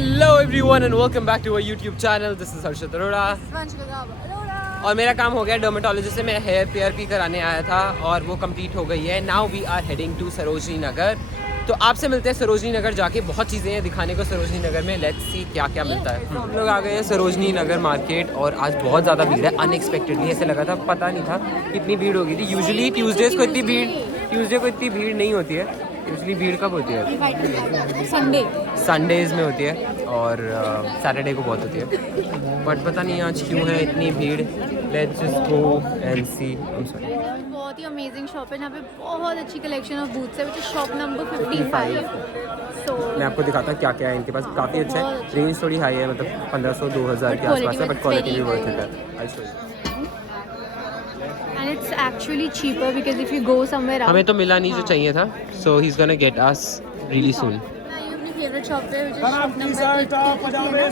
Hello everyone and welcome back to our YouTube channel. This is Harshit Arora. और मेरा काम हो गया डर्मेटोलॉजिस्ट से मैं हेयर थेरेपी कराने आया था और वो कंप्लीट हो गई है. Now we are heading to Sarojini Nagar. तो आपसे मिलते हैं सरोजनी नगर जाके. बहुत चीज़ें हैं दिखाने को सरोजनी नगर में. लेट्स सी क्या क्या मिलता है. हम लोग आ गए हैं सरोजनी नगर मार्केट और आज बहुत ज़्यादा भीड़ है. अनएक्सपेक्टेडली ऐसे लगा था, पता नहीं था कितनी भीड़ होगी थी. यूजुअली ट्यूसडेज को इतनी भीड़ नहीं होती है. यूजुअली भीड़ कब होती है? संडेज में होती है और सैटरडे को बहुत होती है. बट पता नहीं आज क्यों है इतनी भीड़. लेट्स जस्ट गो एंड सी. बहुत ही अमेजिंग शॉप है. यहाँ पे बहुत अच्छी कलेक्शन ऑफ बूट्स है, विच इज शॉप नंबर 55. सो मैं आपको दिखाता क्या क्या है इनके पास. काफ़ी अच्छा है. रेंज थोड़ी हाई है, मतलब 1500-2000 के आसपास है, बट क्वालिटी भी वर्थ इट है. I show you. And it's actually cheaper because if you go somewhere हमें तो मिला नहीं जो चाहिए था. So he is gonna get us really soon. अपनी फेवरेट शॉप पे which is shop number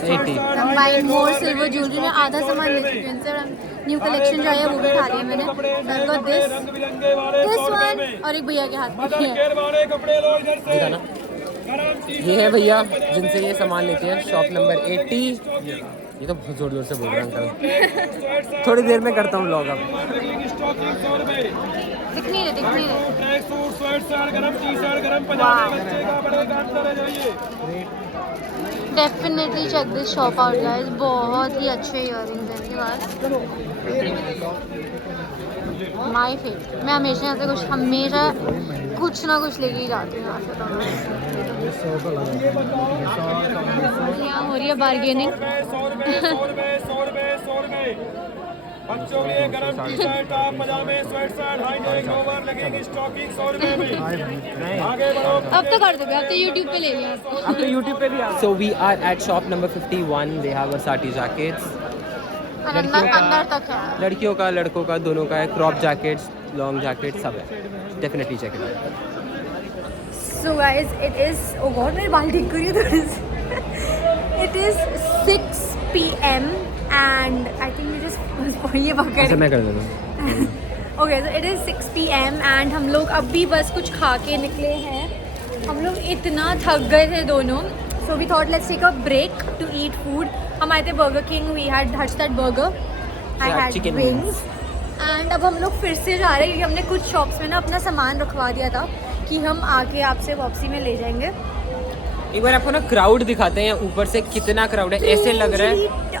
80. Combined more silver jewellery में आधा सामान ले चुकी हूँ इनसे. और न्यू कलेक्शन जो है वो भी उठा लिया मैंने. दिस वन और एक भैया के हाथ में दिखाना. ये है भैया जिनसे ये सामान लेते हैं. Shop number 80. ये तो बहुत जोर जोर से बोल रहा है अंकल. थोड़ी देर में करता हूँ व्लॉग. अब दिख नहीं रहे. Definitely check this shop out guys. बहुत ही अच्छे इयररिंग्स हैं इनके पास. My favourite. मैं हमेशा यहाँ से कुछ ना कुछ लेके ही जाती हूँ यहाँ से. यहाँ हो रही है बार्गेनिंग. बच्चों के लिए गरम टी-शर्ट, टॉप, पजामे, sweatshirt, high neck, lower, legging, stocking 100 रुपए में. आगे बढ़ो. अब तो कर दोगे. अब तो YouTube पे ले लिया. अब तो YouTube पे भी आ. So we are at shop number 51. They have Versace jackets. अंदर तक है. लड़कियों का लड़कों का दोनों का है. क्रॉप जैकेट्स, लॉन्ग जैकेट सब है. Definitely check it out. So guys, it is. Oh God, मेरी बाल ठीक करिए थोड़ी सी. It is 6 PM and I think we just ये पकड़. ऐसा मैं कर देता हूँ. Okay, so it is 6 PM and हम लोग अभी बस कुछ खा के निकले हैं. हम लोग इतना थक गए थे दोनों. So we thought let's take a break to eat food. हम आए थे Burger King. We had Hutchtat burger. I had chicken wings. And अब हम लोग फिर से जा रहे हैं क्योंकि हमने कुछ शॉप्स में ना अपना सामान रखवा दिया था कि हम आके आपसे वापसी में ले जाएंगे. एक बार आपको ना क्राउड दिखाते हैं ऊपर से कितना क्राउड है. ऐसे लग रहा है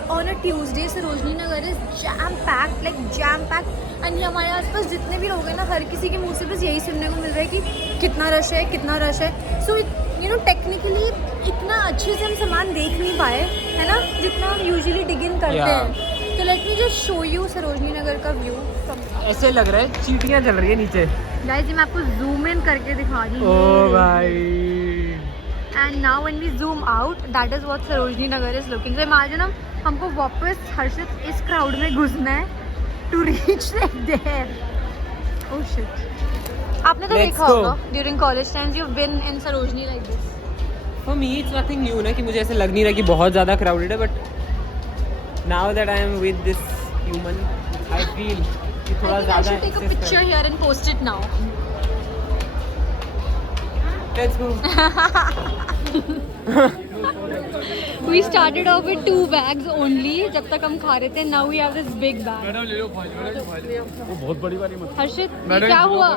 on a Tuesday Sarojini Nagar is jam packed. And हमारे आसपास जितने भी लोग हैं ना, हर किसी के मुंह से बस यही सुनने को मिल रहा है कि कितना रश है. सो यू नो टेक्निकली इतना अच्छे से हम सामान देख नहीं पाए, है ना, जितना हम यूजुअली डिग इन करते हैं. तो let me just show you Sarojini Nagar का व्यू. ऐसे लग रहा है चींटियां चल रही है नीचे. गाइस मैं आपको जूम इन करके दिखा रही हूँ. ओ भाई. And now when we zoom out, that is what Sarojini Nagar is looking. So imagine हमको वापस हर्षित इस क्राउड में घुसना है to reach there. Oh shit. आपने तो देखा होगा during college times you've been in Sarojini like this. For me it's nothing new ना कि मुझे ऐसे लग नहीं रहा कि बहुत ज़्यादा crowded है. But now that I am with this human, I feel कि थोड़ा ज़्यादा. I should take a picture here and post it now. Let's go. We started off with 2 bags only जब तक हम खा रहे थे. Now we have this big bag. वो बहुत बड़ी वाली मत. हर्षित ये क्या हुआ?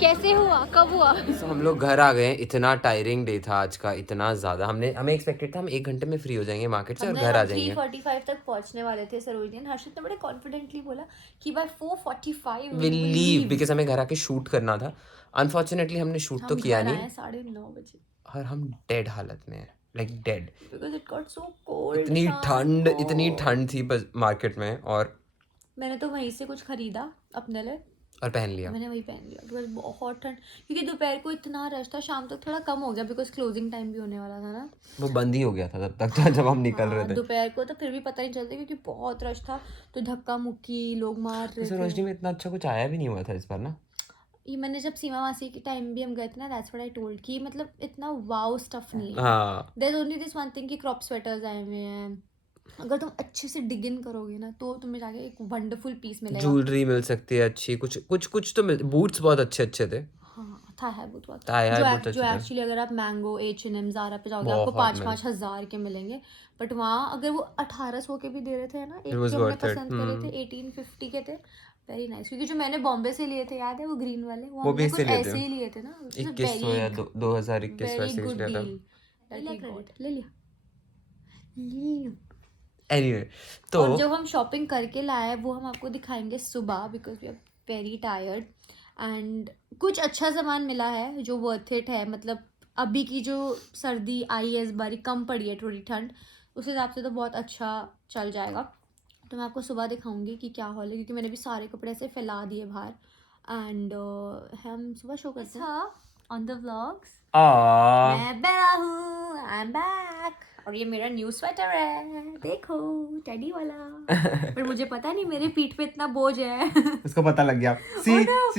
कैसे हुआ? कब हुआ? So, हम लोग घर आ गए. इतना टायरिंग डे था आज का. इतना ज़्यादा हमें एक्सपेक्टेड था हम 1 घंटे में फ्री हो जाएंगे मार्केट से और घर आ जाएंगे. 3:45 तक पहुंचने वाले थे सरोजनी. हर्षित ने बड़े कॉन्फिडेंटली बोला कि बाय 4:45 विल लीव बिकॉज हमें घर आके शूट करना था. अनफॉर्चुनेटली हमने शूट तो किया नहीं 9:30 बजे. और हम डेड हालत में हैं. Like dead. Because it got so cold. इतनी ठंड थी मार्केट में. और मैंने तो वहीं से कुछ खरीदा अपने लिए और पहन लिया. मैंने वही पहन लिया बिकॉज बहुत ठंड. क्योंकि दोपहर को इतना रश था. शाम तक थोड़ा कम हो गया बिकॉज क्लोजिंग टाइम भी होने वाला था ना. वो बंद ही हो गया था तब तक जब हम निकल रहे थे. दोपहर को तो फिर भी पता नहीं चलता क्योंकि बहुत रश था. तो धक्का मुक्की लोग मार रहे थे. सरोजनी में इतना अच्छा कुछ आया भी नहीं हुआ था इस बार ना. ये मैंने जब सीमा मासी के टाइम भी हम गए थे ना, दैट्स व्हाट आई टोल्ड कि मतलब इतना वाओ स्टफ नहीं है. हाँ. There is only this one thing कि क्रॉप स्वेटर्स आए हुए हैं. अगर तुम अच्छे से डिग इन करोगे ना तो तुम्हें जाके एक वंडरफुल पीस मिलेगा. ज्वेलरी मिल सकती है अच्छी. कुछ तो मिल. बूट्स बहुत अच्छे थे. हाँ था है बहुत Thai है बहुत जो अच्छे थे। एक्चुअली अगर आप मैंगो H&M ज़ारा पे जाओगे आपको बहुत 5,000 के मिलेंगे, बट वहाँ अगर वो 1,800 के भी दे रहे थे ना, एक was जो हमने worth it. पसंद करे थे 1850 के थे, वेरी नाइस। क्योंकि जो मैंने बॉम्बे से लिए थे याद है वो ग्रीन वाले, वो हमने भी कुछ इससे लिए ऐसे थे। ही लिए थे ना, 2100 या 2021 वेरी वैसे कुछ गुड लिया था। डील। ले लिया। एनीवे तो और जब हम शॉपिंग करके लाए वो हम आपको दिखाएंगे सुबह, because we are very tired and कुछ अच्छा सामान मिला है जो वर्थ इट है। मतलब अभी की जो सर्दी आई है इस बारी कम पड़ी है थोड़ी ठंड, उस हिसाब से तो बहुत अच्छा चल जाएगा। तो मैं आपको सुबह दिखाऊंगी कि क्या हॉल है, क्योंकि मैंने भी सारे कपड़े ऐसे फैला दिए बाहर एंड हम सुबह शो करते हैं ऑन द व्लॉग्स। मैं बेला हूँ, आई एम बैक, और ये मेरा न्यू स्वेटर है, देखो टेडी वाला। पर मुझे पता नहीं मेरे पीठ पे इतना बोझ है। उसको पता लग गया।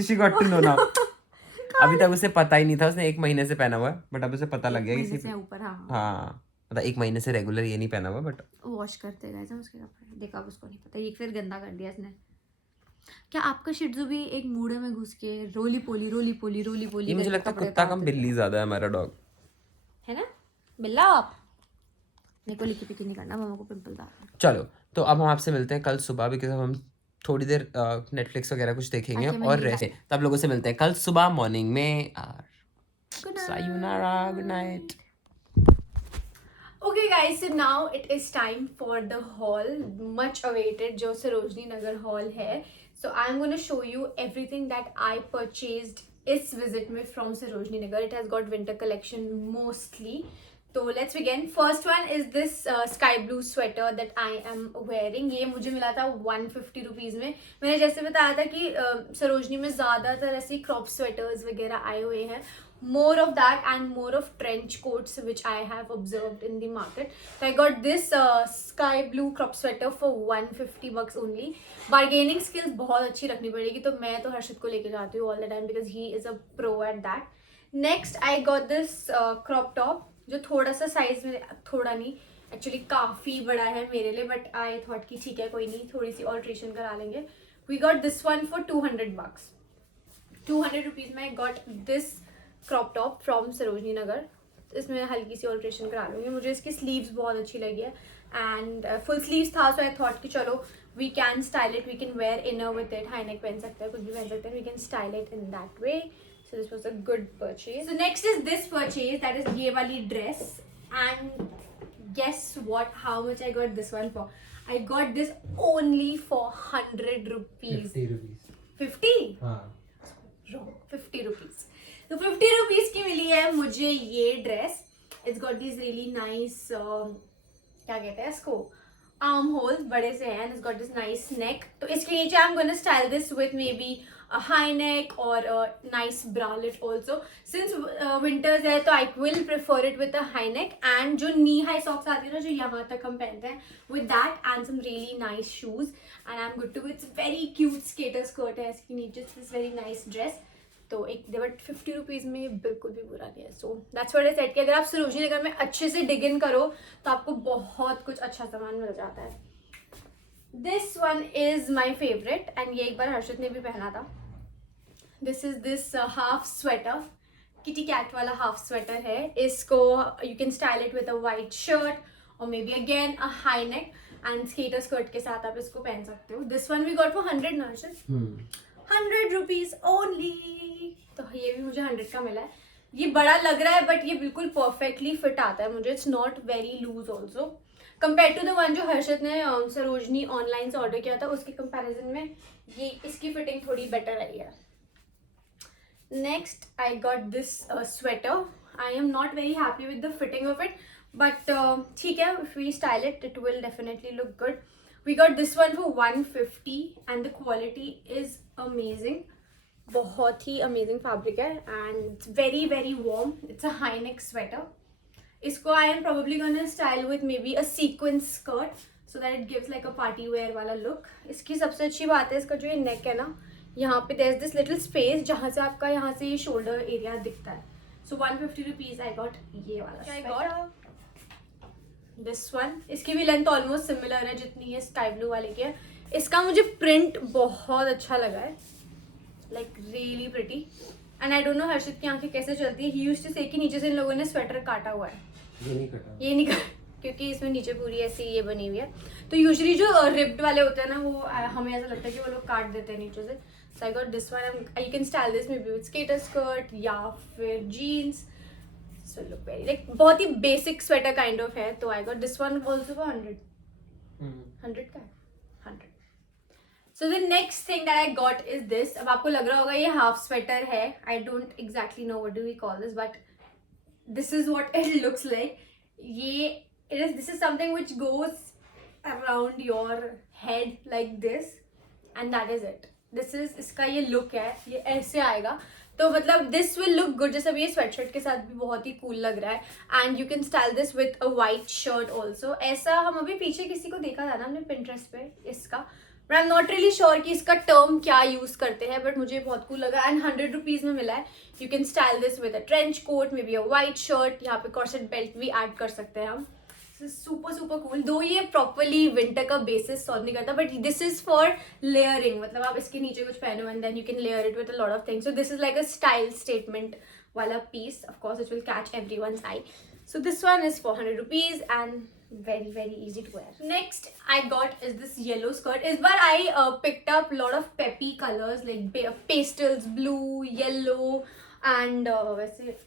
She got to know now. अभी तक उसे पता ही नहीं था, उसने 1 महीने से पहना हुआ है, बट अब उसे पता लग गया महीने से ऊपर। हाँ हाँ मतलब 1 महीने से रेगुलर ये नहीं पहना हुआ, बट वॉश करते गए थे उसके कपड़े, देखा अब उसको नहीं पता, ये फिर गंदा कर दिया इसने। क्या आपका शिट्जू भी एक मूडे में घुस के रोली पोली ये मुझे लगता है कुत्ता कम बिल्ली ज्यादा है हमारा डॉग, है ना? बिल्ला आप मेरे को लिखी पिकी नहीं करना, मामा को पिंपल आ रहा है। चलो तो अब हम आपसे मिलते हैं कल सुबह, बिकॉज हम थोड़ी देर नेटफ्लिक्स वगैरह कुछ देखेंगे और रेस्ट। तब लोगों से मिलते हैं कल सुबह मॉर्निंग में। Sayonara, good night. Okay guys, so now it is time for the haul, much awaited, जो सरोजनी नगर hall है. So I'm going to show you everything that I purchased इस visit में from Sarojini Nagar. It has got winter collection mostly. So let's begin. First one is this sky blue sweater that I am wearing. ये मुझे मिला था 150 rupees में. मैंने जैसे बताया था कि सरोजनी में ज़्यादातर ऐसी क्रॉप स्वेटर्स वगैरह आए हुए हैं. More of that and more of trench coats which I have observed in the market. So I got this sky blue crop sweater for 150 bucks only. Bargaining skills बहुत अच्छी रखनी पड़ेगी, तो मैं तो हर्षित को लेके जाती हूँ all the time because he is a pro at that. Next I got this crop top जो थोड़ा सा साइज में, थोड़ा नहीं एक्चुअली काफ़ी बड़ा है मेरे लिए, बट I thought कि ठीक है कोई नहीं, थोड़ी सी ऑल्ट्रेशन करा लेंगे. We got this one for 200 bucks. 200 rupees में I got this crop top from Sarojini Nagar. इसमें हल्की सी ऑल्ट्रेशन करा लूँगी. मुझे इसकी स्लीव्स बहुत अच्छी लगी है एंड फुल स्लीव्स था, सो आई थॉट कि चलो we can style it, we can wear inner with it, high neck पहन सकते हैं, कुछ भी पहन सकते हैं, we can style it in that way. So this was a good purchase. So next is this purchase, that is ये वाली dress and guess what, how much I got this one for. I got this only for 100 rupees. 50? हाँ wrong, 50 rupees. तो 50 rupees की मिली है मुझे ये dress. It's got this really nice, क्या कहते हैं इसको, आर्म होल्स बड़े से हैं. It's got this nice neck. तो इसके नीचे I am gonna style this with maybe high neck और nice bralette also. Since winters है तो I will prefer it with a high neck and जो नी हाई सॉक्स आती है ना जो यहाँ तक हम पहनते हैं, with that and some really nice shoes and I am good too. It's very cute skater skirt है इसके नीचे. It's very nice dress. तो एक बट 50 रुपीज़ में बिल्कुल भी बुरा नहीं है. So that's what I said कि अगर आप सरोजनी नगर में अच्छे से डिग इन करो तो आपको बहुत कुछ अच्छा सामान मिल जाता है. This one is my favourite and ये एक बार हर्षित ने भी पहना था. This is this half sweater, kitty cat वाला हाफ स्वेटर है. इसको you can style it with a white shirt और maybe again a high neck and skater skirt के साथ आप इसको पहन सकते हो. This one we got for 100 ना हर्षित, 100 रुपीज़ ओनली. तो ये भी मुझे 100 का मिला है. ये बड़ा लग रहा है बट ये बिल्कुल परफेक्टली फिट आता है मुझे. It's not very loose also compare to the one जो हर्षित ने सरोजनी ऑनलाइन से ऑर्डर किया था, उसके कंपैरिजन में ये इसकी फिटिंग थोड़ी बेटर आई है. Next I got this sweater. I am not very happy with the fitting of it, but ठीक है, if we style it it will definitely look good. We got this one for 150 and the quality is amazing. बहुत ही amazing fabric है and it's very very warm. It's a high neck sweater. इसको I am probably gonna style with maybe a sequin skirt so that it gives like a party wear वाला look. इसकी सबसे अच्छी बात है इसका जो ये neck है ना, यहाँ पे there's this little space जहाँ से आपका यहाँ से ये shoulder area दिखता है. So 150 rupees I got ये वाला sweater. दिस वन, इसकी भी लेंथ ऑलमोस्ट सिमिलर है जितनी ये स्काई ब्लू वाले की है. इसका मुझे प्रिंट बहुत अच्छा लगा है, like really pretty and I don't know Harshit की आंखें कैसे चलती है. ही यूज्ड टू से कि नीचे से इन लोगों ने स्वेटर काटा हुआ है. ये नहीं कटा क्योंकि इसमें नीचे पूरी ऐसी ये बनी हुई है. तो यूजुअली जो रिप्ड वाले होते हैं ना वो हमें ऐसा लगता है कि वो लोग काट देते हैं नीचे से. So I got this one. You can style this maybe with skater skirt या फिर jeans. This will look very like बहुत ही बेसिक स्वेटर काइंड ऑफ है. तो I got this one also for 100 का 100. So the next thing that I got is this. अब आपको लग रहा होगा ये हाफ स्वेटर है. I don't exactly know what do we call this but this is what it looks like. ये this is something which goes around your head like this and that is it. This is इसका ये look है. ये ऐसे आएगा. तो मतलब this will look good. जैसे ये sweatshirt के साथ भी बहुत ही cool लग रहा है. And you can style this with a white shirt also. ऐसा हम अभी पीछे किसी को देखा था ना हमने Pinterest पे इसका. But I'm not really sure कि इसका term क्या use करते हैं. But मुझे बहुत cool लगा. And 100 rupees में मिला है. You can style this with a trench coat, maybe a white shirt. यहाँ पे corset belt भी add कर सकते हैं हम. Super cool. दो ये प्रॉपरली विंटर का बेसिस सॉल्व नहीं करता but this is for layering. मतलब आप इसके नीचे कुछ पहनो and then you can layer it with a lot of things. So this is like a style statement वाला piece. Of course it will catch everyone's eye. So this one is 400 rupees and very easy to wear. Next I got is this yellow skirt. इस बार I picked up lot of peppy colors like pastels, blue, yellow and वैसे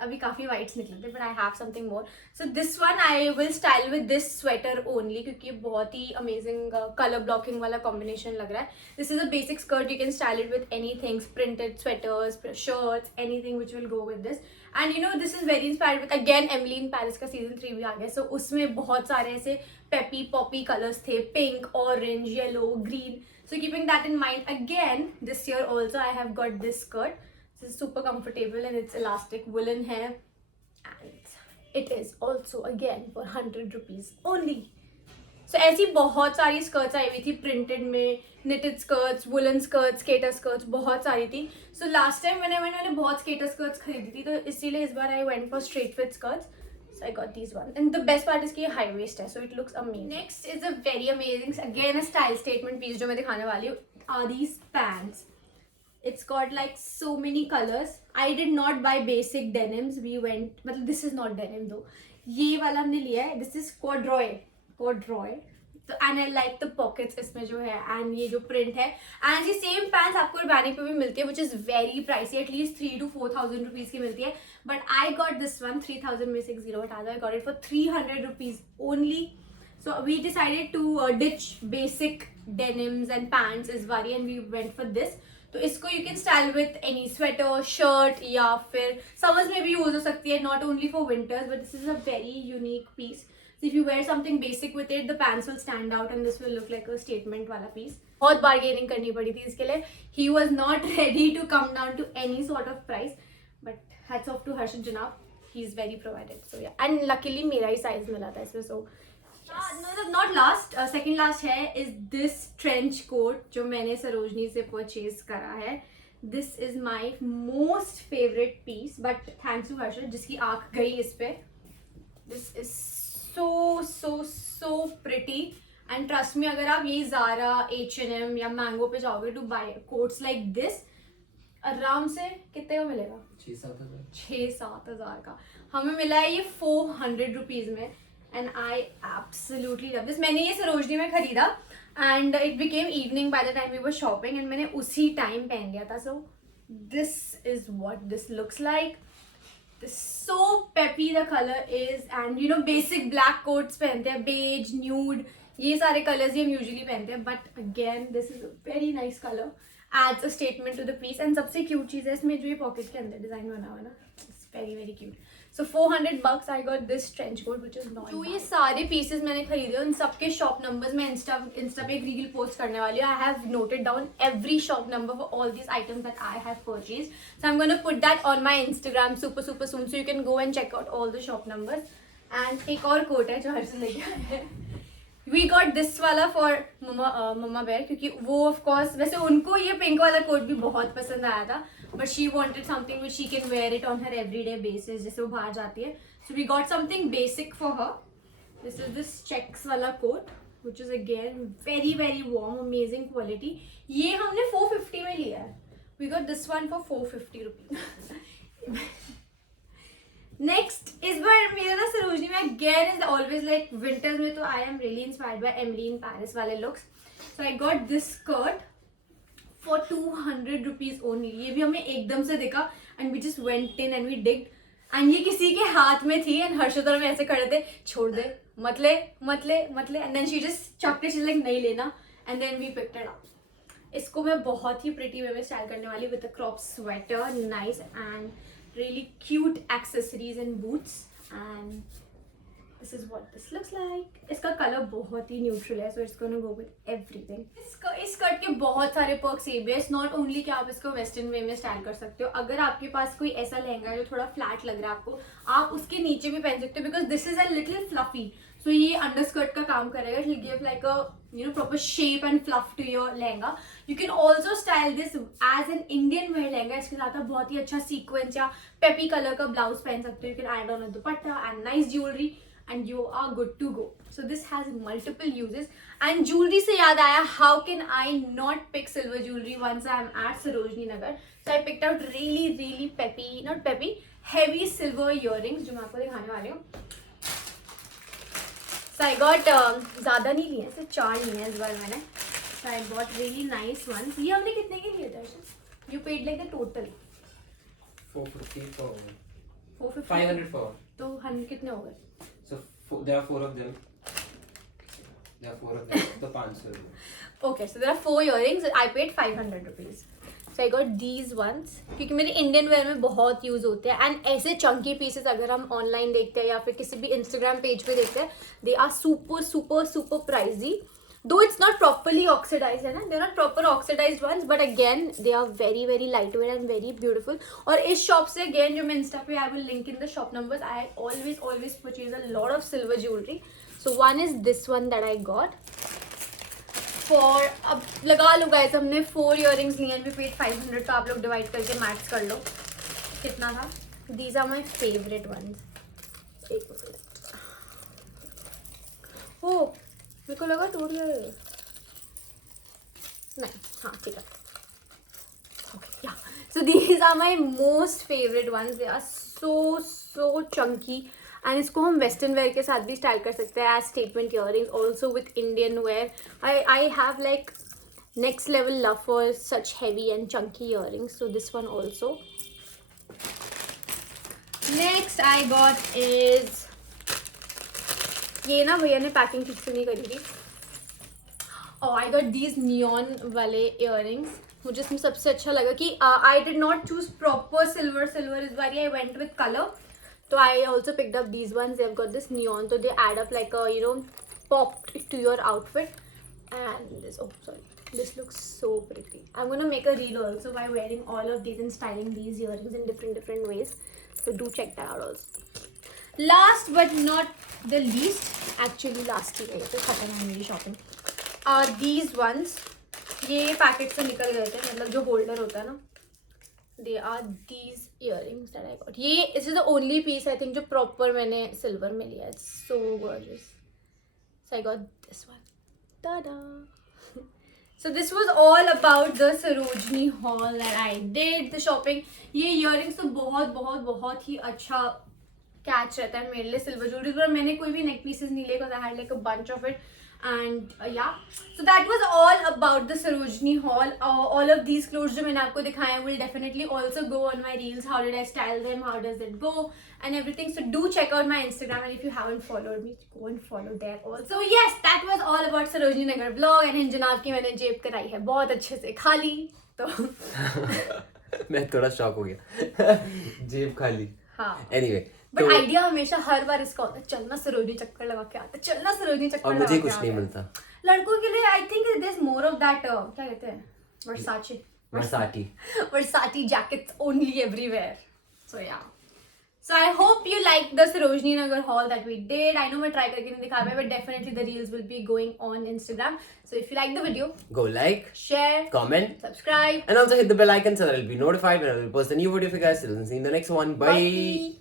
अभी काफी whites निकले थे but I have something more. So this one I will style with this sweater only क्योंकि बहुत ही amazing color blocking वाला combination लग रहा है. This is a basic skirt. You can style it with anything, printed sweaters, shirts, anything which will go with this. And you know this is very inspired with again Emily in Paris का season 3 भी आ गया. So उसमें बहुत सारे ऐसे peppy poppy colors थे, pink, orange, yellow, green. So keeping that in mind, again this year also I have got this skirt. This is super comfortable and it's elastic woolen hair and it is also again for 100 rupees only. So ऐसी बहुत सारी skirts आई हुई थी printed में, knitted skirts, woolen skirts, skater skirts बहुत सारी थी. So last time मैंने बहुत skater skirts खरीदी थी तो इसीलिए इस बार I went for straight fit skirts. So I got these one and the best part is कि ये high waist है so it looks amazing. Next is a very amazing again a style statement piece जो मैं दिखाने वाली हूँ are these pants. It's got like so many colors. I did not buy basic denims. We went मतलब this is not denim though. ये वाला हमने लिया है. This is corduroy. तो and I like the pockets इसमें जो है and ये जो print है and ये same pants आपको Urbani पे भी मिलती है which is very pricey. At least 3,000 to 4,000 rupees की मिलती है. But I got this one 3,000 में 60 हटा दो. I got it for 300 rupees only. So we decided to ditch basic denims and pants इस बारी and we went for this. तो इसको you can style with any sweater, shirt या फिर summers में भी यूज हो सकती है. Not only for winters but this is a very unique piece. If you wear something basic with it the pants will stand out and this will look like a statement वाला piece. बहुत bargaining करनी पड़ी थी इसके लिए. He was not ready to come down to any sort of price but hats off to Harshit जनाब. He is very provided. So yeah and luckily मेरा ही साइज मिला था इसमें. So not last second last है इज दिस ट्रेंच कोट जो मैंने सरोजनी से परचेज करा है. This is my most favourite piece but thanks to Harshit जिसकी आंख गई इस पे. This is so pretty and trust me अगर आप ये Zara, H&M या Mango पे जाओगे to buy coats like this आराम से कितने का मिलेगा? 6-7 हज़ार का. हमें मिला है ये 400 rupees में and I absolutely love this. मैंने ये सरोजनी में खरीदा and it became evening by the time we were shopping and मैंने उसी टाइम पहन लिया था. So this is what this looks like. This so peppy the color is and you know basic black coats पहनते हैं, beige, nude, ये सारे colors ही हम usually पहनते हैं but again this is a very nice color. Adds a statement to the piece and सबसे cute चीज़ है इसमें जो ये pocket के अंदर डिज़ाइन बना हुआ ना. It's very cute. So $400 I got this trench coat which is not. तो ये सारे pieces मैंने खरीदे उन सबके shop numbers मैं इंस्टा पे एक reel post करने वाली हूँ. I have noted down every shop number for all these items that I have purchased. So I'm gonna put that on my Instagram super soon. So you can go and check out all the shop numbers. And एक और coat है जो हर से लेके आए हैं. We got this वाला for mamma bear क्योंकि वो of course वैसे उनको ये पिंक वाला कोट भी बहुत पसंद आया था but she wanted something which she can wear it on her everyday basis जैसे वो बाहर जाती है. So we got something basic for her. This is this checks वाला coat which is again very warm, amazing quality. ये हमने 450 में लिया है We got this one for 450 rupees. Next इस बार मेरा ना सरोजनी में again is always like winters में तो I am really inspired by Emily in Paris वाले looks. So I got this skirt for 200 rupees only. ये भी हमें एकदम से दिखा and we just went in and we digged. And ये किसी के हाथ में थी and हर्षद और मैं ऐसे खड़े थे, छोड़ दे, मत ले, and then she just chucked it, she's like नहीं लेना, and then we picked it up. इसको मैं बहुत ही pretty way में style करने वाली with a crop sweater, nice and really cute accessories and boots, and this is what this looks like. इसका colour बहुत ही neutral है, so it's gonna go with everything. इस स्कर्ट के बहुत सारे perks ये भी है. Not only कि आप इसको western way में style कर सकते हो, अगर आपके पास कोई ऐसा लहंगा है जो थोड़ा flat लग रहा है आपको, आप उसके नीचे भी पहन सकते हो because this is a little fluffy. So ये underskirt का काम करेगा. It will give like a proper shape and fluff to your lehenga. You can also style this as an Indian wear lehenga. इसके साथ आप बहुत ही अच्छा sequence या peppy color का blouse पहन सकते हो. You can add on a dupatta and nice jewelry. And you are good to go. So this has multiple uses. And jewelry से याद आया, how can I not pick silver jewelry once I am at Sarojini Nagar? So I picked out really peppy, not peppy, heavy silver earrings जो मैं आपको दिखाने वाली हूँ. So I got ज़्यादा नहीं लिए, सिर्फ 4 लिए हैं इस बार मैंने. So I bought really nice ones. ये हमने कितने के लिए थे? You paid like the total. 450 for 450. 500 for. तो हम कितने हो गए? So there are 4 of them. तो 500. Okay, so there are 4 earrings. I paid 500 rupees. So I got these ones क्योंकि मेरे इंडियन वेयर में बहुत यूज होते हैं. एंड ऐसे चंकी पीसेस अगर हम ऑनलाइन देखते हैं या फिर किसी भी इंस्टाग्राम पेज पे देखते हैं, they are super pricey. Though it's not properly oxidized, है ना, they're not proper oxidized ones, but again they are very lightweight and very beautiful. और इस शॉप से again जो मैं इंस्टा पे I will link in the shop numbers. I always purchase a lot of silver jewelry. So one is this one that I got for, अब लगा लो guys, हमने 4 earrings लिए and we paid 500. तो आप लोग divide करके maths कर लो कितना था. These are my favorite ones. एक मिनट. Oh, मेरे को लगा टूट गया. नहीं, हाँ ठीक है. Okay, yeah. So these are my most favorite ones. They are so chunky. And इसको हम western wear के साथ भी style कर सकते हैं as statement earrings. Also with Indian wear. I have like next level love for such heavy and chunky earrings. So this one also. Next I got is, ये ना भैया ने पैकिंग ठीक से नहीं करी थी. Oh, I got these neon वाले earrings. मुझे इसमें सबसे अच्छा लगा कि I did not choose proper silver इस बार. I went with color. So I also picked up these ones. They've got this neon, so they add up like a pop to your outfit. And this, oh sorry, this looks so pretty. I'm gonna make a reel also by wearing all of these and styling these earrings in different ways. So do check that out also. Last but not the least, actually last ही है, तो खत्म है मेरी shopping. These ones, ये packet से निकल गए थे, मतलब जो होल्डर होता है ना. They are these earrings that I got. ये this is the only piece I think जो proper मैंने silver में लिया. It's so gorgeous. So I got this one. Ta-da! So this was all about the Sarojini haul that I did. The shopping. ये earrings तो बहुत ही अच्छा catch रहता है मेरे लिए सिल्वर ज्वेलरी पर. मैंने कोई भी नेक पीसेस नहीं लिए because I had like a bunch of it. And yeah, so that was all about the Sarojini haul. All of these clothes जो मैंने आपको दिखाए will definitely also go on my reels. How did I style them? How does it go? And everything. So do check out my Instagram, and if you haven't followed me, go and follow there also. So yes, that was all about Sarojini Nagar vlog. And हिंजनाब की मैंने जेब कराई है बहुत अच्छे से खाली. तो मैं थोड़ा शॉक हो गया. जेब खाली. हाँ. Anyway. बट आइडिया हमेशा हर बार इसका होता है, चलना सरोजनी चक्कर लगा के आता, चलना सरोजनी चक्कर लगा के आता. और मुझे कुछ नहीं मिलता लड़कों के लिए. I think there is more of that, क्या कहते हैं, Versace jackets only everywhere. So yeah, so I hope you liked the Sarojini Nagar haul that we did. I know मैं try करके नहीं दिखा पाया, but definitely the reels will be going on Instagram. So if you like the video, go like, share, comment, subscribe, and also hit the bell icon so that you'll be notified when I will post a new video for you guys. See you in the next one. Bye.